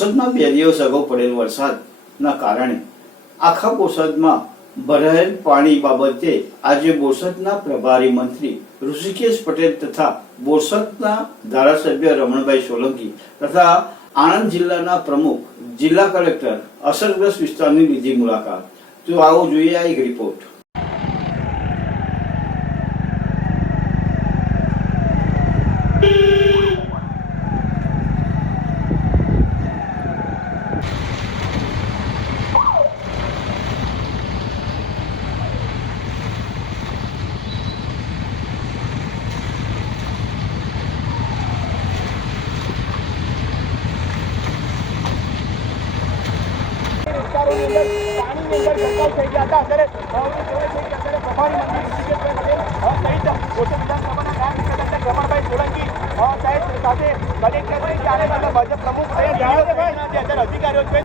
બોરસદમાં બે દિવસ અગાઉ પડેલ વરસાદના કારણે આખા પોષદમાં ભરાયેલ પાણી બાબતે આજે બોરસદના પ્રભારી મંત્રી ઋષિકેશ પટેલ તથા બોરસદના ધારાસભ્ય રમણભાઈ સોલંકી તથા આણંદ જિલ્લાના પ્રમુખ જિલ્લા કલેક્ટર અસરગ્રસ્ત વિસ્તારની લીધી મુલાકાત. તો આવો જોઈએ આ એક રિપોર્ટ અંદર પાણીની અંદર ગરકાવ થઈ ગયા અત્યારે પટેલ અ, સહિત સાથે કલેક્ટર ચારે બાજુ ભાજપ પ્રમુખ અત્યારે અધિકારીઓ છે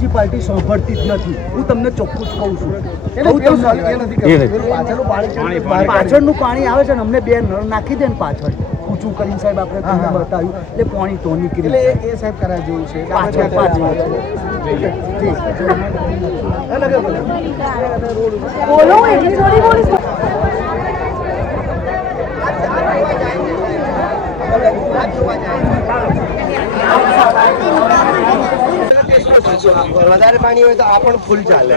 મ્યુનિસિપાલિટી સાંભળતી જ નથી. હું તમને ચોખ્ખું જ કહું છું. પાછળનું પાણી આવે છે ને અમને બે નળ નાખી દે ને પાછળ. ઊંચું કરીને સાહેબ આપણે તમને બતાવ્યું. એટલે પાણી તો નીકળી એટલે એ સાહેબ કરાય જેવું છે. પાછળ પાછળ બોલો. થોડી વધારે પાણી હોય તો આ પણ ફૂલ ચાલે.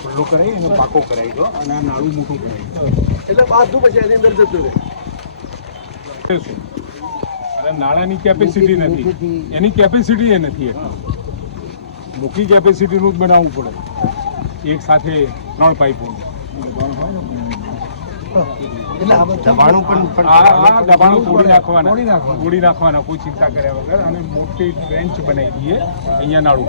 ખુલ્લો કરાવી અને પાકો કરાવી દો અને આ નાળું મોટું કરાવી દો એટલે બાજુ પછી એની અંદર જતું રહે. અને નાણાંની કેપેસિટી નથી. એની કેપેસિટી એ નથી. મૂકી કેપેસિટીનું જ બનાવવું પડે. એક સાથે ત્રણ પાઇપો દબાણું પણ પણ આ આ તોડી નાખવાના. તોડી નાખવાના કોઈ ચિંતા કર્યા વગર. અને મોટી બેન્ચ બનાવી દઈએ. અહીંયા નાળું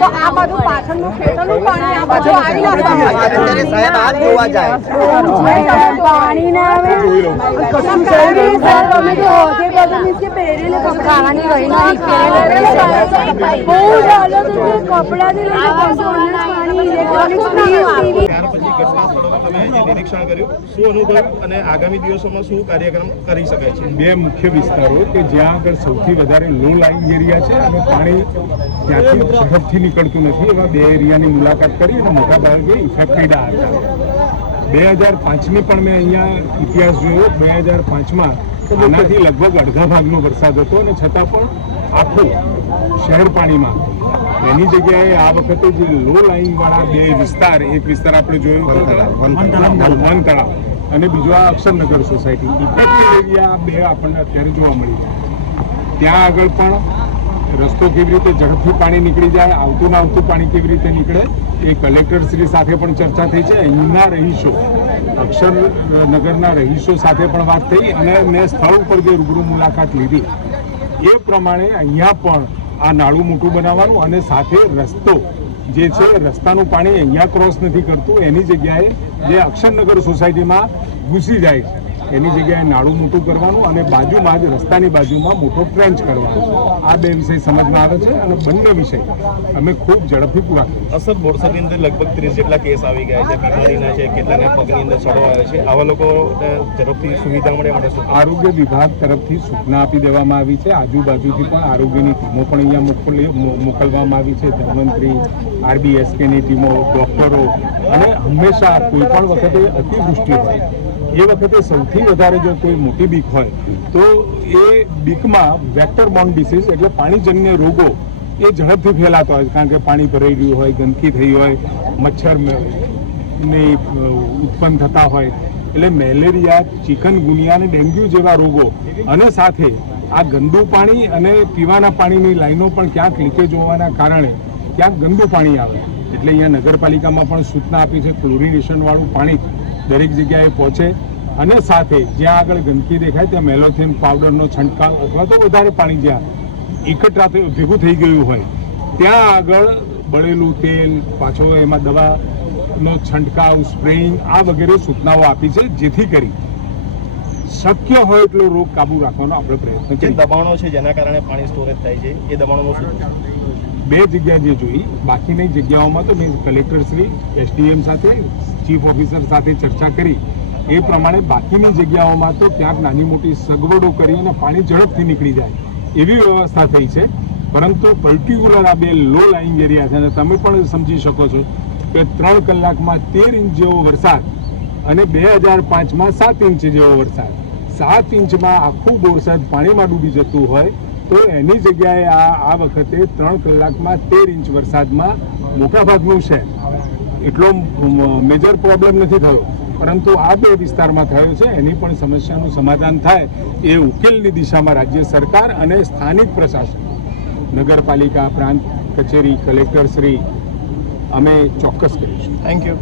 તો આ બધું પાછળનું ખેતરનું પાણી આ બધું આવી અત્યારે સાહેબ આ જોવા જાય. પાણી ના આવે. કશું જરૂરી સર તમે તો હોજે બધું મીન્સ કે પહેરેલે ખાવાની રહી ના બહુ જ હાલત છે કપડાથી લઈને બધું પાણી ઇલેક્ટ્રોનિક્સ ટીવી ત્યાર પછી ઘટના સ્થળોનું તમે જે નિરીક્ષણ કર્યું શું અનુભવ અને આગામી દિવસોમાં શું કાર્યક્રમ કરી શકાય છે? બે મુખ્ય વિસ્તારો કે જ્યાં આગળ સૌથી વધારે લો લાઈન એરિયા છે અને પાણી ત્યાંથી ઝડપથી નીકળતું નથી. એવા બે એરિયાની મુલાકાત કરી અને મોટા ભાગે ઇફેક્ટેડ હતા. બે હજાર પાંચની પણ મેં અહીંયા ઇતિહાસ જોયો. બે હજાર પાંચમાં આનાથી લગભગ અડધા ભાગનો વરસાદ હતો અને છતાં પણ આખું શહેર પાણીમાં એની જગ્યાએ આ વખતે જે લો લાઈન વાળા બે વિસ્તાર, એક વિસ્તાર આપણે જોયું વન તળાવ અને બીજો આ અક્ષરનગર સોસાયટી એરિયા બે આપણને અત્યારે જોવા મળી ત્યાં આગળ પણ રસ્તો કેવી રીતે ઝડપથી પાણી નીકળી જાય, આવતું ને આવતું પાણી કેવી રીતે નીકળે, એ કલેક્ટર શ્રી સાથે પણ ચર્ચા થઈ છે. અહીંના રહીશો અક્ષરનગરના રહીશો સાથે પણ વાત થઈ અને મેં સ્થળ ઉપર જે રૂબરૂ મુલાકાત લીધી, એ પ્રમાણે અહીંયા પણ આ નાળું મોટું બનાવવાનું અને સાથે રસ્તો જે છે, રસ્તાનું પાણી અહીંયા ક્રોસ નથી કરતું. એની જગ્યાએ જે અક્ષરનગર સોસાયટીમાં ઘૂસી જાય એની જગ્યાએ નાળું મોટું કરવાનું અને બાજુમાં જ રસ્તાની બાજુમાં મોટો ટ્રેન્ચ કરવાનો આ બે વિષય સમજમાં આવે છે અને બંને વિષય અમે ખૂબ ઝડપથી પૂરા અસર બોરસદની અંદર લગભગ ત્રીસ જેટલા કેસ આવી ગયા છે બીમારીના છે કેટલાને પગની અંદર સડો આવે છે. આવા લોકો ઝડપથી સુવિધા મળે માટે આરોગ્ય વિભાગ તરફથી સૂચના આપી દેવામાં આવી છે. આજુબાજુથી પણ આરોગ્યની ટીમો પણ અહીંયા મોકલી મોકલવામાં આવી છે. ધન્વંતરી આરબીએસકેની ટીમો ડૉક્ટરો અને હંમેશા કોઈ પણ વખતે અતિવૃષ્ટિ હોય. એ વખતે સૌથી વધારે જો કોઈ મોટી બીક હોય, તો એ બીકમાં વેક્ટર બોન્ડ ડિસીઝ એટલે પાણીજન્ય રોગો એ ઝડપથી ફેલાતા હોય કારણ કે પાણી ભરાઈ ગયું હોય, ગંદકી થઈ હોય, મચ્છર ને ઉત્પન્ન થતા હોય. એટલે મેલેરિયા ચિકનગુનિયા અને ડેન્ગ્યુ જેવા રોગો અને સાથે આ ગંદુ પાણી અને પીવાના પાણીની લાઈનો પણ ક્યાંક લીકેજ હોવાના કારણે ક્યાંક ગંદુ પાણી આવે. એટલે અહીંયા નગરપાલિકામાં પણ સૂચના આપી છે, ક્લોરિનેશનવાળું પાણી દરેક જગ્યાએ પહોંચે અને સાથે જ્યાં આગળ ગંદકી દેખાય ત્યાં મેલોથિન પાવડરનો છંટકાવ અથવા તો વધારે પાણી જ્યાં એકઠા ભેગું થઈ ગયું હોય, ત્યાં આગળ બળેલું તેલ, પાછો એમાં દવાનો છંટકાવ, સ્પ્રેઇંગ, આ વગેરે સૂચનાઓ આપી છે, જેથી કરી શક્ય હોય એટલો રોગ કાબુ રાખવાનો આપણે પ્રયત્ન જે દબાણો છે, જેના કારણે પાણી સ્ટોરેજ થાય છે, એ દબાણોનું શું બે જગ્યા જે જોઈ બાકીની જગ્યાઓમાં તો મેં કલેક્ટર શ્રી એસડીએમ સાથે ચીફ ઓફિસર સાથે ચર્ચા કરી. એ પ્રમાણે બાકીની જગ્યાઓમાં તો ક્યાંક નાની મોટી સગવડો કરી અને પાણી ઝડપથી નીકળી જાય એવી વ્યવસ્થા થઈ છે. પરંતુ પર્ટિક્યુલર આ બે લો લાઇંગ એરિયા છે, અને તમે પણ સમજી શકો છો કે ત્રણ કલાકમાં તેર ઇંચ જેવો વરસાદ અને બે હજાર પાંચમાં સાત ઇંચ જેવો વરસાદ. સાત ઇંચમાં આખું બોરસદ પાણીમાં ડૂબી જતું હોય તો એની જગ્યાએ આ આ વખતે ત્રણ કલાકમાં તેર ઇંચ વરસાદમાં મોટાભાગનું છે. એટલો મેજર પ્રોબ્લેમ નથી થયો. પરંતુ આ બે વિસ્તારમાં થયો છે, એની પણ સમસ્યાનું સમાધાન થાય એ ઉકેલની દિશામાં રાજ્ય સરકાર અને સ્થાનિક પ્રશાસન. નગરપાલિકા, પ્રાંત કચેરી કલેક્ટરશ્રી અમે ચોક્કસ કરીશું. Thank you